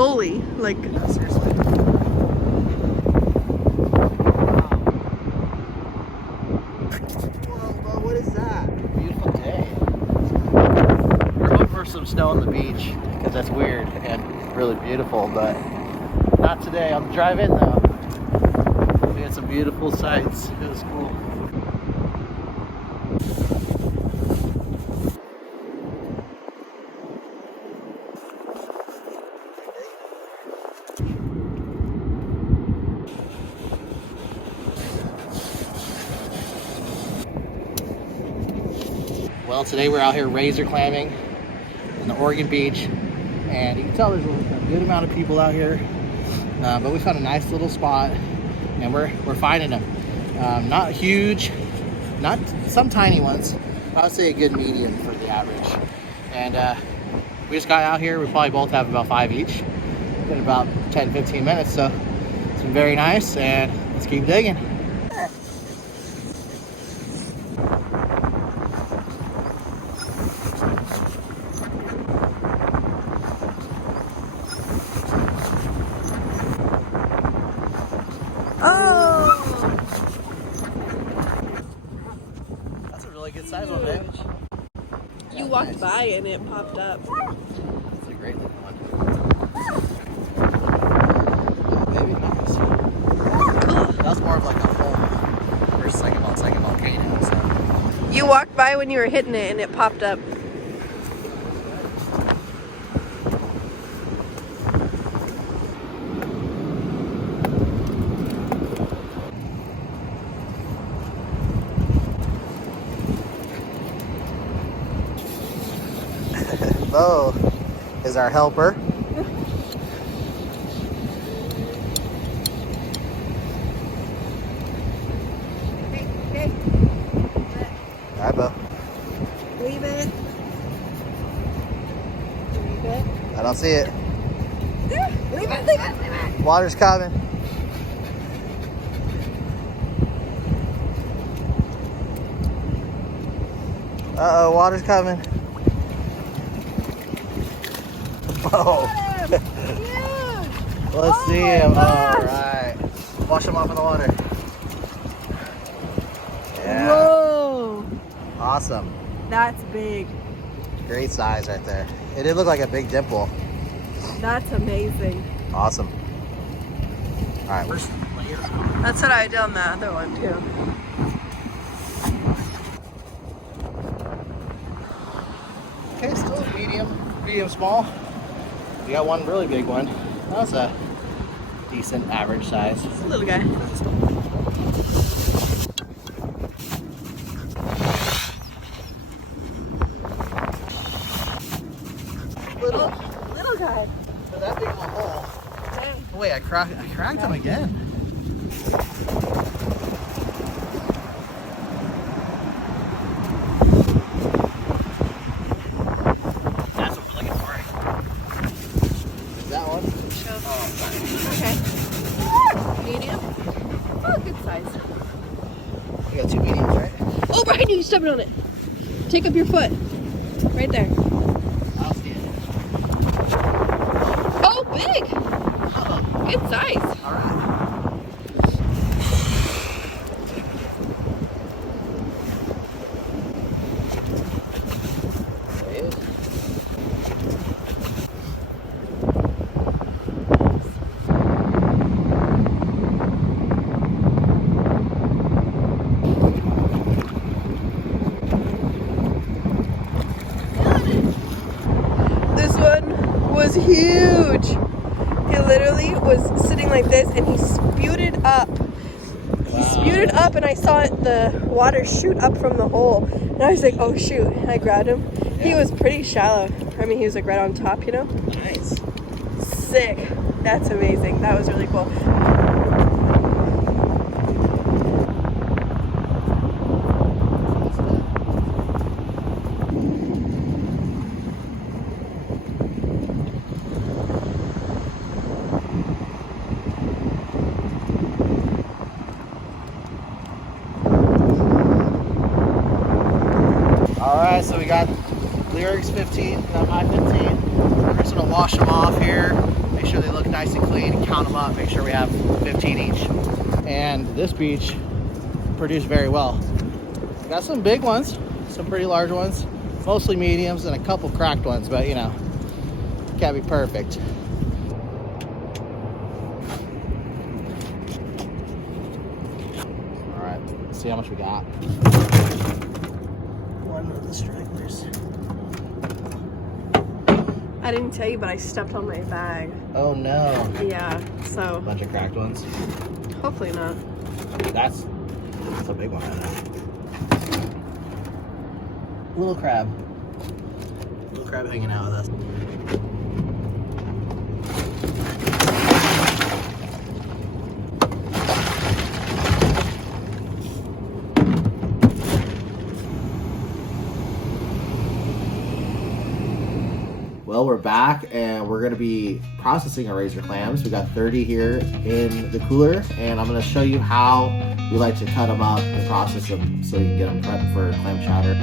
goalie. Like, Seriously. Whoa, what is that? Beautiful day. We're hoping for some snow on the beach because that's weird and really beautiful, but not today. On the drive in though, we had some beautiful sights. It was cool. Well, today we're out here razor clamming in the Oregon beach, and you can tell there's a good amount of people out here, but we found a nice little spot, and we're finding them. Not huge, not some tiny ones, but I would say a good medium for the average. And we just got out here. We probably both have about 5 each. Been about 10-15 minutes, so it's been very nice, and let's keep digging. Good size one, babe. you walked by and it popped up. It's a great looking one. Yeah, baby, nice. Cool. That's more of like a hole versus like it's like a volcano. So. You walked by when you were hitting it and it popped up. Bo is our helper. Hey. Hi, Bo. Leave it. Leave it. I don't see it. Leave it. Water's coming. Uh-oh, water's coming. Oh. Yeah. Let's see him. All right. Wash him off in the water. Yeah. Whoa. Awesome. That's big. Great size right there. It did look like a big dimple. That's amazing. Awesome. All right. That's what I did on the other one too. Okay, still medium small. We got one really big one. That's a decent average size. It's a little guy. Little guy. So that big of a hole. Dang. Wait, I cracked him again. That's what we're looking for. Is that one? Okay. Medium. Oh, good size. We got two mediums, right? Oh, behind you! You stepped on it. Take up your foot. Right there. I'll see it. Oh, big. Uh-oh. Good size. All right. There he is. This one was huge. He literally was sitting like this and he spewed it up. He spewed it up and I saw the water shoot up from the hole. And I was like, oh shoot. And I grabbed him. Yeah. He was pretty shallow. I mean, he was like right on top, you know? Nice. Sick. That's amazing. That was really cool. Alright, so we got Lyrics 15, got my 15. We're just gonna wash them off here Make sure they look nice and clean, and count them up, make sure we have 15 each. And this beach produced very well. Got some big ones, some pretty large ones, mostly mediums and a couple cracked ones, but you know, can't be perfect. All right, let's see how much we got. One of the stragglers. I didn't tell you, but I stepped on my bag. Oh no. Yeah, so. A bunch of cracked ones. Hopefully not. That's a big one right now. Little crab. Little crab hanging out with us. Well, we're back and we're going to be processing our razor clams. We got 30 here in the cooler, and I'm going to show you how we like to cut them up and process them so you can get them prepped for clam chowder.